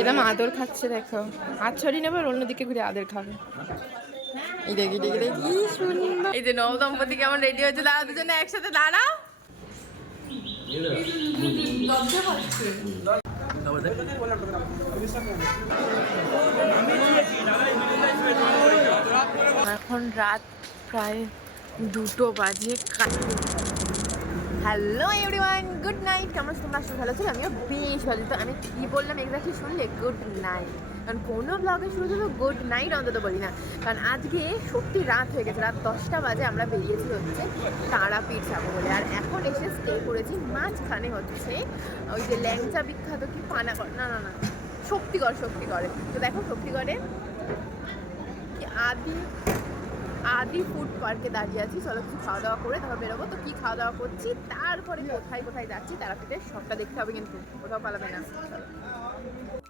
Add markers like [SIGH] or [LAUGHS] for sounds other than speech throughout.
কিরম আদর খাচ্ছে, দেখো। আর ছড়ি নেবে, আর অন্যদিকে ঘুরে আদর খাবে। এই দেখি দেখি দেখি সুন্দর। এই যে নব দম্পতি কেমন রেডি হয়েছে? দাঁড়া দুজনে একসাথে দাঁড়া এখন রাত প্রায় দুটো বাজে হ্যালো এভরিওয়ান গুড নাইট কেমন তোমরা আসলে ভালো ছিল আমিও বেশ ভালো। তো আমি কি বললাম? এক্স্যাক্টলি শুনলে গুড নাইট কারণ কোনো ব্লগে শুরু হলো গুড নাইট অন্তত বলি না। কারণ আজকে সত্যি রাত হয়ে গেছে। রাত দশটা বাজে আমরা বেরিয়েছি হচ্ছে তারাপীঠ যাব বলে। আর এখন এসে স্টে করেছি মাঝখানে হচ্ছে ওই যে ল্যাংচা বিখ্যাত কি পানাগড়? না না না। শক্তিগড়, শক্তিগড়ে। তো দেখো, শক্তিগড়ে আদি আদি ফুড পার্কে দাঁড়িয়ে আছি। চলো কিছু খাওয়া দাওয়া করে তারপর বেরোবো। তো কি খাওয়া দাওয়া করছি? তারপরে কোথায় কোথায় যাচ্ছি তারা তারাপীঠে সবটা দেখতে হবে কিন্তু। কোথাও পালাবে না।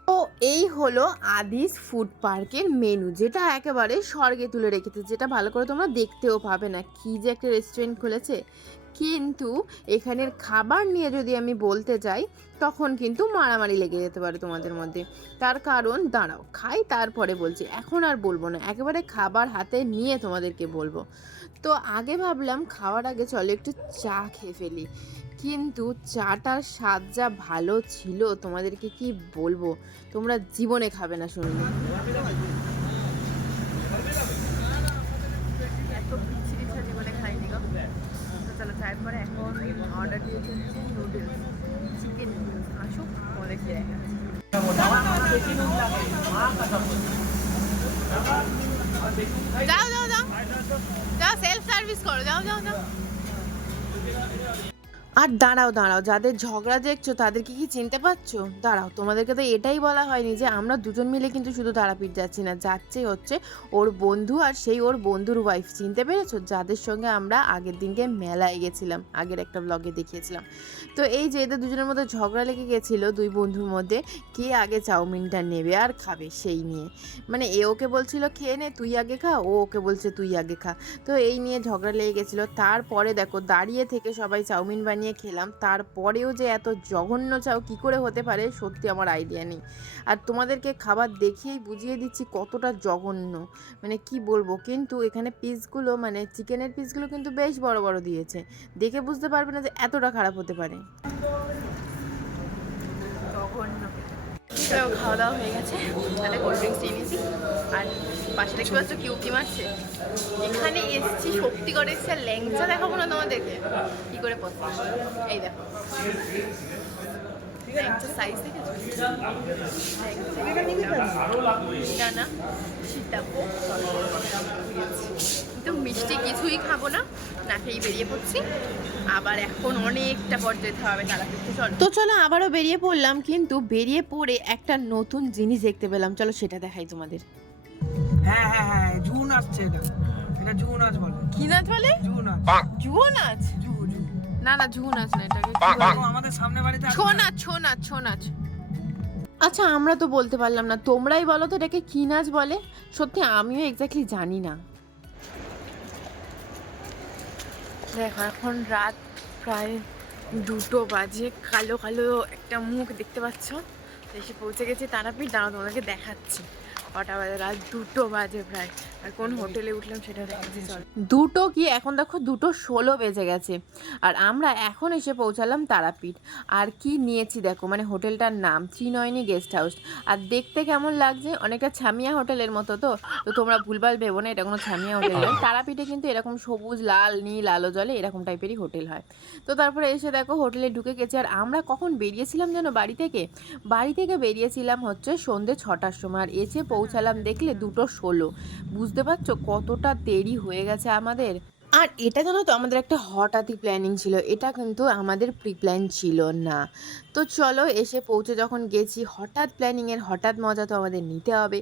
তো এই হলো আদিস ফুড পার্কের মেনু যেটা একেবারে স্বর্গে তুলে রেখেছে। যেটা ভালো করে তোমরা দেখতেও পাবে না। কি যে একটা রেস্টুরেন্ট খুলেছে। কিন্তু এখানের খাবার নিয়ে যদি আমি বলতে যাই, তখন কিন্তু মারামারি লেগে যেতে পারে তোমাদের মধ্যে। তার কারণ, দাঁড়াও, খাই তারপরে বলছি। এখন আর বলব না, একেবারে খাবার হাতে নিয়ে তোমাদেরকে বলব। তো আগে ভাবলাম খাওয়ার আগে চলো একটু চা খেয়ে ফেলি। কিন্তু চাটার স্বাদ যা ভালো ছিল, তোমাদেরকে কি বলব? তোমরা জীবনে খাবে না শুনলে এত বিচ্ছিরি চা জীবনে খাইনি গো তো চলো চায়ের পরে এখন অর্ডার আসুক অনেক দেখাচ্ছি যাও যাও যাও। যাও সেলফ সার্ভিস করো যাও যাও যাও। আর দাঁড়াও দাঁড়াও, যাদের ঝগড়া দেখছ, তাদেরকে কি চিনতে পারছ? দাঁড়াও, তোমাদেরকে তো এটাই বলা হয়নি যে আমরা দুজন মিলে কিন্তু শুধু তারাপীঠ যাচ্ছি না, যাচ্ছে হচ্ছে ওর বন্ধু আর সেই ওর বন্ধুর ওয়াইফ চিনতে পেরেছ? যাদের সঙ্গে আমরা আগের দিনকে মেলায় গেছিলাম, আগের একটা ব্লগে দেখিয়েছিলাম। তো এই যে এদের দুজনের মধ্যে ঝগড়া লেগে গেছিল দুই বন্ধুর মধ্যে, কে আগে চাউমিনটা নেবে আর খাবে সেই নিয়ে। মানে এ ওকে বলছিল, খেয়ে নে, তুই আগে খা। ও ওকে বলছে, তুই আগে খা। তো এই নিয়ে ঝগড়া লেগে গেছিল। তারপরে দেখো, দাঁড়িয়ে থেকে সবাই চাউমিন বানিয়ে খেলাম। তারপরেও যে এত জঘন্য চাও কি করে হতে পারে সত্যি আমার আইডিয়া নেই। আর তোমাদেরকে খাবার দেখিয়েই বুঝিয়ে দিচ্ছি কতটা জঘন্য। মানে কি বলব? কিন্তু এখানে পিসগুলো মানে চিকেনের পিসগুলো কিন্তু বেশ বড় বড় দিয়েছে। দেখে বুঝতে পারবে না যে এতটা খারাপ হতে পারে। জঘন্য। খাওয়া দাওয়া হয়ে গেছে। তাহলে কোল্ড ড্রিঙ্কস নিয়ে নিয়েছি আর পাশে দেখতে পাচ্ছ কি উকি মারছে এখানে এসছি শক্তিগড় এসছি ল্যাংচা দেখাবো না তোমাদেরকে। কি করে পছন্দ এই দেখো। সাইজ না না সীতাভোগ কিন্তু মিষ্টি কিছুই খাব না না খেয়েই বেরিয়ে পড়ছি। আবার এখন অনেকটা পর যেতে হবে তারা তো চলো আবারও বেরিয়ে পড়লাম কিন্তু বেরিয়ে পড়ে একটা নতুন জিনিস দেখতে পেলাম। চলো সেটা দেখাই তোমাদের। হ্যাঁ হ্যাঁ হ্যাঁ জুন আসছে এটা। এটা জুন আজ বলে। কি নাচ বলে? জুন আজ। জুয়ো নাচ জু না না ঝুঁ নাচ না এটাকে। আমাদের সামনে বাড়িতে আছে ছৌ না? নাচ ছৌ নাচ ছৌ নাচ। আচ্ছা আমরা তো বলতে পারলাম না তোমরাই বলো তো এটাকে কি নাচ বলে? সত্যি আমিও এক্স্যাক্টলি জানি না। দেখো এখন রাত প্রায় দুটো বাজে কালো কালো একটা মুখ দেখতে পাচ্ছ। এসে পৌঁছে গেছি তারাপীঠ দাঁড়া তোমাদেরকে দেখাচ্ছি। কটা বাজে রাত দুটো বাজে প্রায়। আর কোন হোটেলে উঠলাম সেটা দেখাচ্ছি চল। দুটো কি এখন দেখো দুটো ষোলো বেজে গেছে। আর আমরা এখন এসে পৌঁছালাম তারাপীঠ। আর কি নিয়েছি দেখো মানে হোটেলটার নাম ত্রিনয়নী গেস্ট হাউস। আর দেখতে কেমন লাগছে? অনেকটা ছামিয়া হোটেলের মতো তো। তো তোমরা ভুলভাল ভেবো না এটা কোনো ছামিয়া হোটেল নয়। [LAUGHS] তারাপীঠে কিন্তু এরকম সবুজ লাল নীল আলো জলে এরকম টাইপেরই হোটেল হয়। তো তারপরে এসে দেখো হোটেলে ঢুকে গেছে। আর আমরা কখন বেরিয়েছিলাম যেন বাড়ি থেকে? বাড়ি থেকে বেরিয়েছিলাম হচ্ছে সন্ধে ছটার সময়। আর এসে পৌঁছালাম দেখলে দুটো ষোলো। বুঝতে পারছ কতটা দেরি হয়ে গেছে আমাদের? আর এটা জানো তো, আমাদের একটা হঠাৎই প্ল্যানিং ছিল। এটা কিন্তু আমাদের প্রি প্ল্যান ছিল না। তো চলো এসে পৌঁছে যখন গেছি, হঠাৎ প্ল্যানিংয়ের হঠাৎ মজা তো আমাদের নিতে হবে।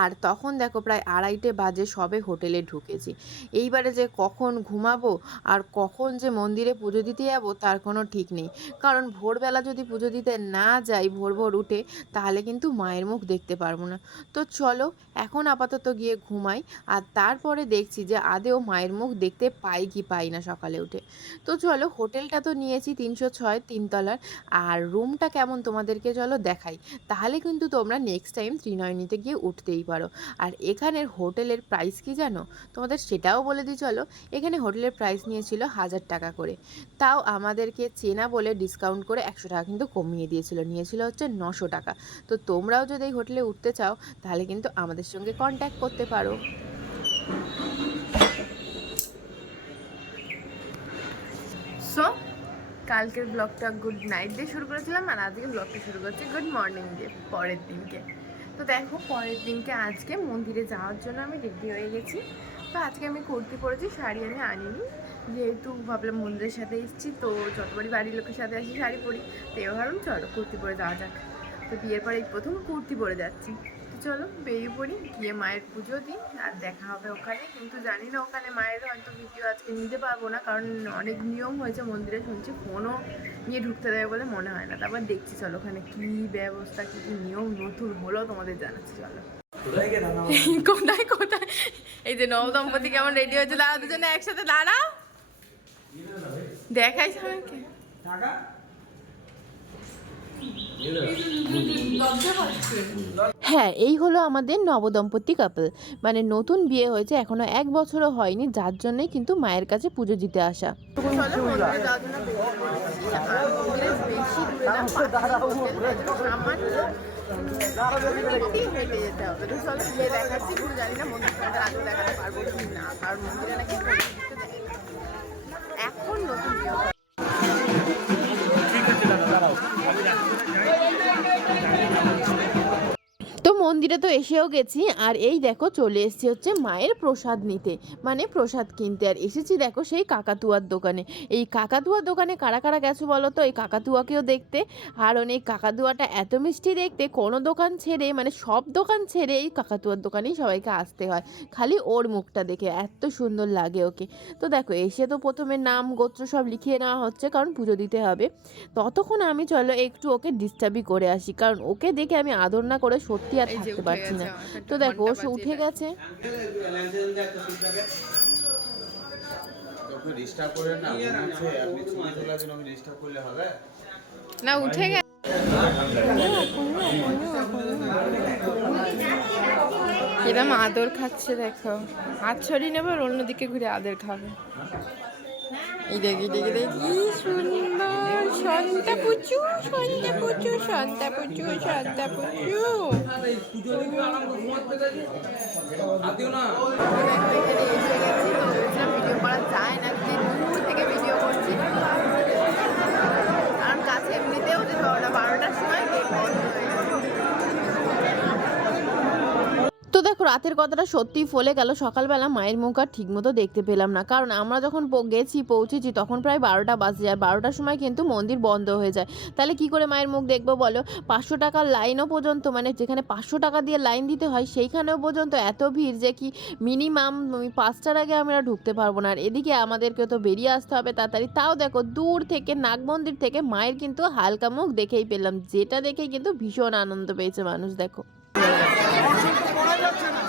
আর তখন দেখো প্রায় আড়াইটে বাজে সবে হোটেলে ঢুকেছি। এইবারে যে কখন ঘুমাবো আর কখন যে মন্দিরে পুজো দিতে যাব, তার কোনো ঠিক নেই। কারণ ভোরবেলা যদি পুজো দিতে না যাই ভোর ভোর উঠে, তাহলে কিন্তু মায়ের মুখ দেখতে পারব না। তো চলো এখন আপাতত গিয়ে ঘুমাই। আর তারপরে দেখছি যে আদেও মায়ের মুখ দেখতে পাই কি পাই না সকালে উঠে। তো চলো হোটেলটা তো নিয়েছি তিনশো ছয় তিনতলার। আর রুমটা কেমন তোমাদেরকে চলো দেখাই। তাহলে কিন্তু তোমরা নেক্সট টাইম ত্রিনয়নীতে গিয়ে উঠতেই পারো। আর এখানের হোটেলের প্রাইস কি জানো? তোমাদের সেটাও বলে দিই চলো। এখানে হোটেলের প্রাইস নিয়েছিল হাজার টাকা করে। তাও আমাদেরকে চেনা বলে ডিসকাউন্ট করে একশো টাকা কিন্তু কমিয়ে দিয়েছিল। নিয়েছিল হচ্ছে নশো টাকা। তো তোমরাও যদি এই হোটেলে উঠতে চাও, তাহলে কিন্তু আমাদের সঙ্গে কন্ট্যাক্ট করতে পারো সো কালকের ব্লগটা গুড নাইট দিয়ে শুরু করেছিলাম আর আজকে ব্লগটা শুরু করছি গুড মর্নিং দিয়ে, পরের দিনকে। তো দেখো, পরের দিনকে আজকে মন্দিরে যাওয়ার জন্য আমি রেডি হয়ে গেছি। তো আজকে আমি কুর্তি পরেছি, শাড়ি আমি আনিনি। যেহেতু ভাবলাম মন্দিরের সাথে এসেছি, তো যতবারই বাড়ির লোকের সাথে আসি শাড়ি পরি, তো এবার চলো কুর্তি পরে যাওয়া যাক। তো বিয়ের পরে প্রথম কুর্তি পরে যাচ্ছি। চলো বেরিয়ে পড়ি গিয়ে মায়ের পুজো দিই আর দেখা হবে ওখানে। কিন্তু জানি না ওখানে মায়ের হয়তো ভিডিও আজকে নিতে পারব না কারণ অনেক নিয়ম হয়েছে মন্দিরে শুনছি ফোনও নিয়ে ঢুকতে দেবে বলে মনে হয় না। তারপর দেখছি চলো ওখানে কী ব্যবস্থা কী কী নিয়ম নতুন হলো তোমাদের জানাচ্ছি চলো। কোথায় [LAUGHS] কোথায় এই যে নব দম্পতি কেমন রেডি হয়েছে দাঁড়া দুজনে একসাথে দাঁড়াও। দেখাই সবাইকে হ্যাঁ এই হলো আমাদের নবদম্পতি কাপল মানে নতুন বিয়ে হয়েছে, এখনও এক বছরও হয়নি, যার জন্যই কিন্তু মায়ের কাছে পুজো দিতে আসা। হেঁটে যেতে হবে মন্দিরে তো এসেও গেছি, আর এই দেখো চলে এসেছি হচ্ছে মায়ের প্রসাদ নিতে। মানে প্রসাদ কিনতে। আর এসেছি দেখো সেই কাকাতুয়ার দোকানে। এই কাকাতুয়ার দোকানে কারা কারা গেছো বলো তো? এই কাকাতুয়াকেও দেখতে। আর অনেক কাকাতুয়াটা এত মিষ্টি দেখতে, কোনো দোকান ছেড়ে মানে সব দোকান ছেড়ে এই কাকাতুয়ার দোকানেই সবাইকে আসতে হয়। খালি ওর মুখটা দেখে, এত সুন্দর লাগে ওকে। তো দেখো, এসে তো প্রথমে নাম, গোত্র সব লিখিয়ে নেওয়া হচ্ছে, কারণ পুজো দিতে হবে। ততক্ষণ আমি চলো একটু ওকে ডিস্টার্বই করে আসি। কারণ ওকে দেখে আমি আদর না করে সত্যি আর থাকতে পারছি না। তো দেখো ও উঠে গেছে। না? উঠে গেছে। কিরম আদর খাচ্ছে দেখো। হাত ছড়িয়ে নেবে আর অন্যদিকে ঘুরে আদর খাবে। এই দেখি দেখি দেখি সুন্দর। সন্তা পুচু সন্তা পুচু সন্তা পুচু সন্তা পুচু। ভিডিও করা যায় না দূর থেকে ভিডিও করছি কারণ কাছে এমনিতেও যে বারোটা বারোটার সময় গেট বন্ধ হয়ে যায় তো দেখো, রাতের কথাটা সত্যিই ফলে গেল। সকালবেলা মায়ের মুখ আর ঠিকমতো দেখতে পেলাম না। কারণ আমরা যখন গেছি, পৌঁছেছি, তখন প্রায় বারোটা বাজে যায়। বারোটার সময় কিন্তু মন্দির বন্ধ হয়ে যায়। তাহলে কি করে মায়ের মুখ দেখব বলো? পাঁচশো টাকার লাইনও পর্যন্ত মানে যেখানে পাঁচশো টাকা দিয়ে লাইন দিতে হয়, সেইখানেও পর্যন্ত এত ভিড় যে কি মিনিমাম পাঁচটার আগে আমরা ঢুকতে পারব না। আর এদিকে আমাদেরকে তো বেরিয়ে আসতে হবে তাড়াতাড়ি। তাও দেখো, দূর থেকে নাগ মন্দির থেকে মায়ের কিন্তু হালকা মুখ দেখেই পেলাম। যেটা দেখেই কিন্তু ভীষণ আনন্দ পেয়েছে মানুষ, দেখো। যাচ্ছে না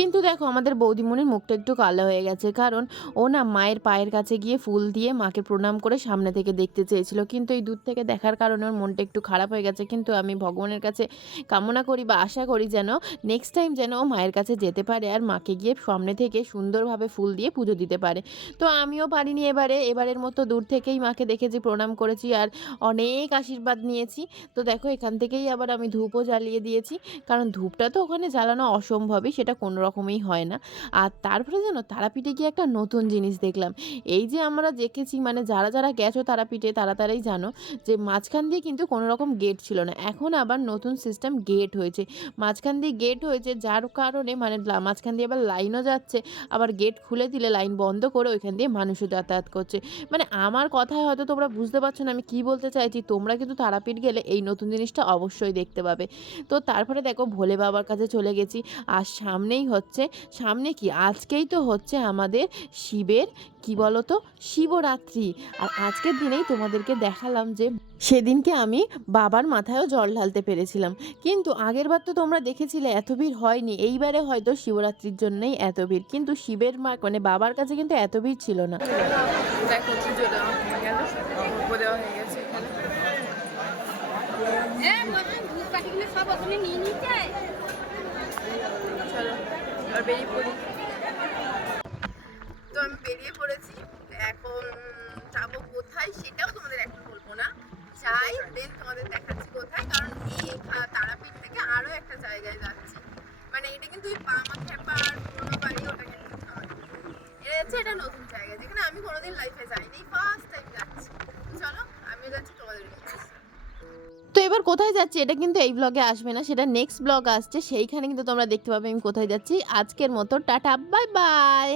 কিন্তু দেখো, আমাদের বৌদিমণির মুখটা একটু কালো হয়ে গেছে। কারণ ও না মায়ের পায়ের কাছে গিয়ে ফুল দিয়ে মাকে প্রণাম করে সামনে থেকে দেখতে চেয়েছিল। কিন্তু এই দূর থেকে দেখার কারণে ওর মনটা একটু খারাপ হয়ে গেছে। কিন্তু আমি ভগবানের কাছে কামনা করি বা আশা করি যেন নেক্সট টাইম যেন ও মায়ের কাছে যেতে পারে আর মাকে গিয়ে সামনে থেকে সুন্দরভাবে ফুল দিয়ে পুজো দিতে পারে। তো আমিও পারিনি এবারে। এবারের মতো দূর থেকেই মাকে দেখেছি প্রণাম করেছি আর অনেক আশীর্বাদ নিয়েছি। তো দেখো, এখান থেকেই আবার আমি ধূপও জ্বালিয়ে দিয়েছি। কারণ ধূপটা তো ওখানে জ্বালানো অসম্ভবই, সেটা কোনো রকমেই হয় না। আর তারপরে যেন তারাপীঠে গিয়ে একটা নতুন জিনিস দেখলাম। এই যে আমরা দেখেছি মানে যারা যারা গেছো তারাপীঠে, তারা তারাই জানো যে মাঝখান দিয়ে কিন্তু কোনো রকম গেট ছিল না। এখন আবার নতুন সিস্টেম গেট হয়েছে। মাঝখান দিয়ে গেট হয়েছে যার কারণে মানে মাঝখান দিয়ে আবার লাইনও যাচ্ছে। আবার গেট খুলে দিলে লাইন বন্ধ করে ওইখান দিয়ে মানুষও যাতায়াত করছে। মানে আমার কথায় হয়তো তোমরা বুঝতে পারছ না আমি কি বলতে চাইছি। তোমরা কিন্তু তারাপীঠ গেলে এই নতুন জিনিসটা অবশ্যই দেখতে পাবে। তো তারপরে দেখো ভোলে বাবার কাছে চলে গেছি। আর সামনেই হচ্ছে হচ্ছে, সামনে কি? আজকেই তো হচ্ছে আমাদের শিবের, কি বলতো? শিবরাত্রি। আর আজকের দিনেই তোমাদেরকে দেখালাম যে সেদিনকে আমি বাবার মাথায়ও জল ঢালতে পেরেছিলাম। কিন্তু আগের বার তো তোমরা দেখেছিলে, এত ভিড় হয়নি। এইবারে হয়তো শিবরাত্রির জন্যই এত ভিড়। কিন্তু শিবের মা মানে বাবার কাছে কিন্তু এত ভিড় ছিল না গেল পুজো দেওয়া হয়ে গেছে এখানে হ্যাঁ মনে ভূত পাখিগুলো সব ওখানে নিয়ে নিচ্ছে চলো আর বেরিয়ে পড়ি। তো আমি বেরিয়ে পড়েছি। এখন যাব কোথায় সেটাও তোমাদের এখন বলব না। যাই দেন তোমাদের দেখাচ্ছি কোথায়, কারণ এই তারাপীঠ থেকে আরও একটা জায়গায় যাচ্ছি। মানে এটা কিন্তু ওই পামা খেপা আর পুরোনো বাড়ি ওটা কিন্তু এটা হচ্ছে এটা নতুন জায়গা, যেখানে আমি কোনোদিন লাইফে যাইনি ফার্স্ট টাইম যাচ্ছি। চলো আমি যাচ্ছি তোমাদের নিয়ে এবার কোথায় যাচ্ছি? এটা কিন্তু এই ব্লগে আসবে না, সেটা নেক্সট ব্লগ আসছে। সেইখানে কিন্তু তোমরা দেখতে পাবে আমি কোথায় যাচ্ছি। আজকের মতো টাটা বাই বাই